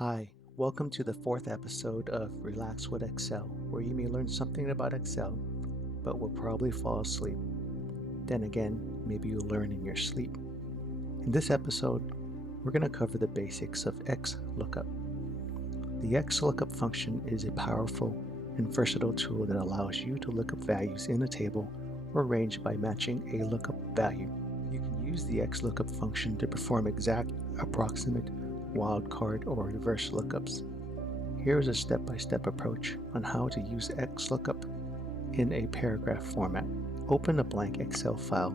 Hi, welcome to the fourth episode of Relax with Excel, where you may learn something about Excel, but will probably fall asleep. Then again, maybe you'll learn in your sleep. In this episode, we're going to cover the basics of Xlookup. The Xlookup function is a powerful and versatile tool that allows you to look up values in a table or range by matching a lookup value. You can use the Xlookup function to perform exact, approximate, wildcard, or reverse lookups. Here is a step-by-step approach on how to use Xlookup in a paragraph format. Open a blank Excel file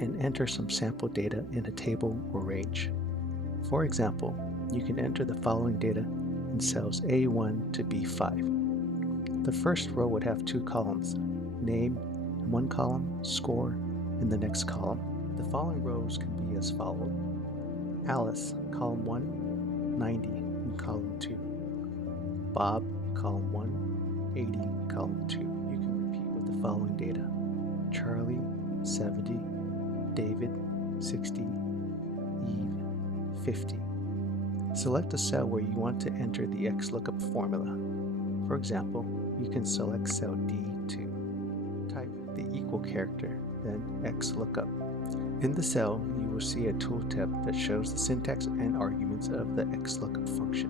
and enter some sample data in a table or range. For example, you can enter the following data in cells A1 to B5. The first row would have two columns, name in one column, score in the next column. The following rows can be as follows. Alice, column 1, 90 in column 2. Bob, column 1, 80, column 2. You can repeat with the following data. Charlie, 70, David, 60, Eve, 50. Select a cell where you want to enter the Xlookup formula. For example, you can select cell D2. Type the equal character, then Xlookup. In the cell, you will see a tooltip that shows the syntax and arguments of the Xlookup function.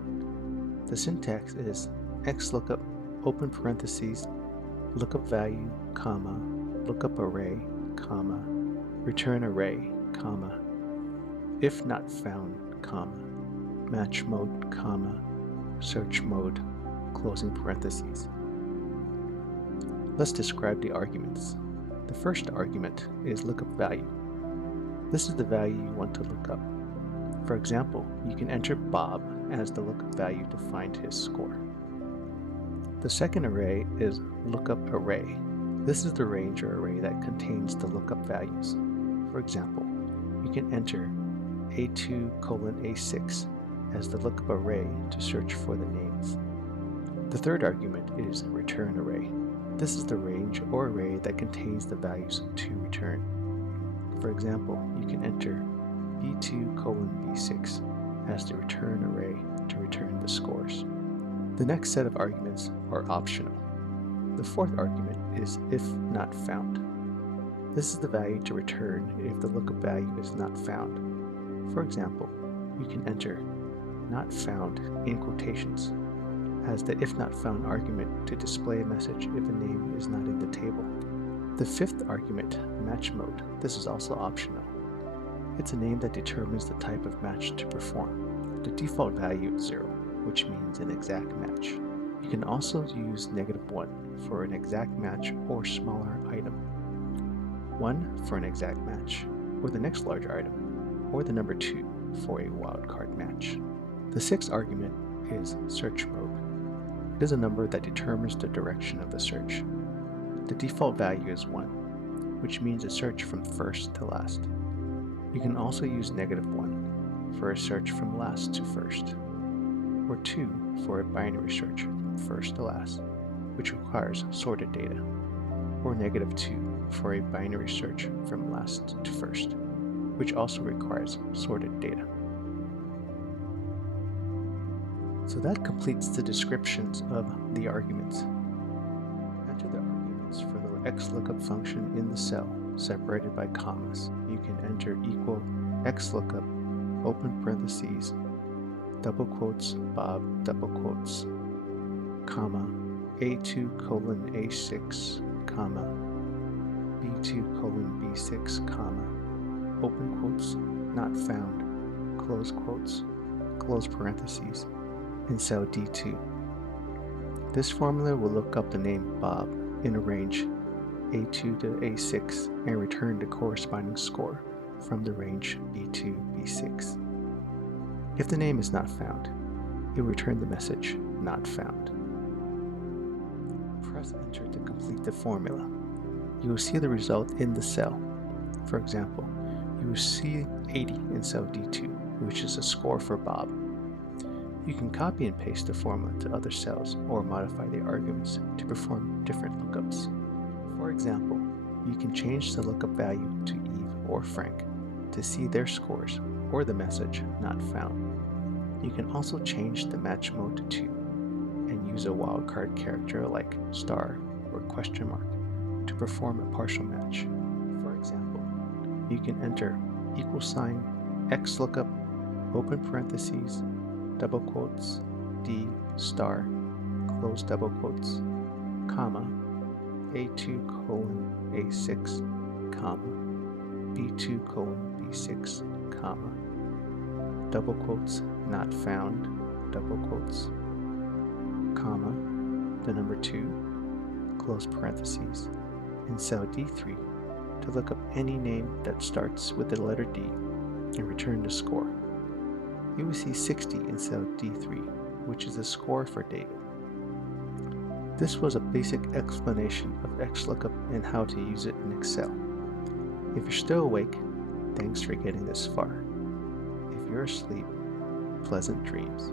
The syntax is Xlookup, open parentheses, lookup value, comma, lookup array, comma, return array, comma, if not found, comma, match mode, comma, search mode, closing parentheses. Let's describe the arguments. The first argument is lookup value. This is the value you want to look up. For example, you can enter Bob as the lookup value to find his score. The second array is lookup array. This is the range or array that contains the lookup values. For example, you can enter A2:A6 as the lookup array to search for the names. The third argument is return array. This is the range or array that contains the values to return. For example, you can enter B2:B6 as the return array to return the scores. The next set of arguments are optional. The fourth argument is if not found. This is the value to return if the lookup value is not found. For example, you can enter not found in quotations as the if not found argument to display a message if a name is not in the table. The fifth argument, match mode, this is also optional. It's a name that determines the type of match to perform. The default value is 0, which means an exact match. You can also use -1 for an exact match or smaller item, 1 for an exact match, or the next larger item, or the number 2 for a wildcard match. The sixth argument is search mode. It is a number that determines the direction of the search. The default value is 1, which means a search from first to last. You can also use -1 for a search from last to first, or 2 for a binary search from first to last, which requires sorted data, or -2 for a binary search from last to first, which also requires sorted data. So that completes the descriptions of the arguments. Enter the arguments for the Xlookup function in the cell, separated by commas. You can enter equal Xlookup, open parentheses, double quotes, Bob, double quotes, comma, A2:A6, comma, B2:B6, comma, open quotes, not found, close quotes, close parentheses, in cell D2. This formula will look up the name Bob in a range A2 to A6 and return the corresponding score from the range B2, B6. If the name is not found, it will return the message not found. Press enter to complete the formula. You will see the result in the cell. For example, you will see 80 in cell D2, which is a score for Bob. You can copy and paste the formula to other cells or modify the arguments to perform different lookups. For example, you can change the lookup value to Eve or Frank to see their scores or the message not found. You can also change the match mode to 2 and use a wildcard character like star or question mark to perform a partial match. For example, you can enter $Xlookup, open parentheses, double quotes, D star, close double quotes, comma, A2 colon A6, comma, B2 colon B6, comma, double quotes not found, double quotes, comma, the number 2, close parentheses, in cell D3 to look up any name that starts with the letter D and return the score. You will see 60 in cell D3, which is the score for David. This was a basic explanation of Xlookup and how to use it in Excel. If you're still awake, thanks for getting this far. If you're asleep, pleasant dreams.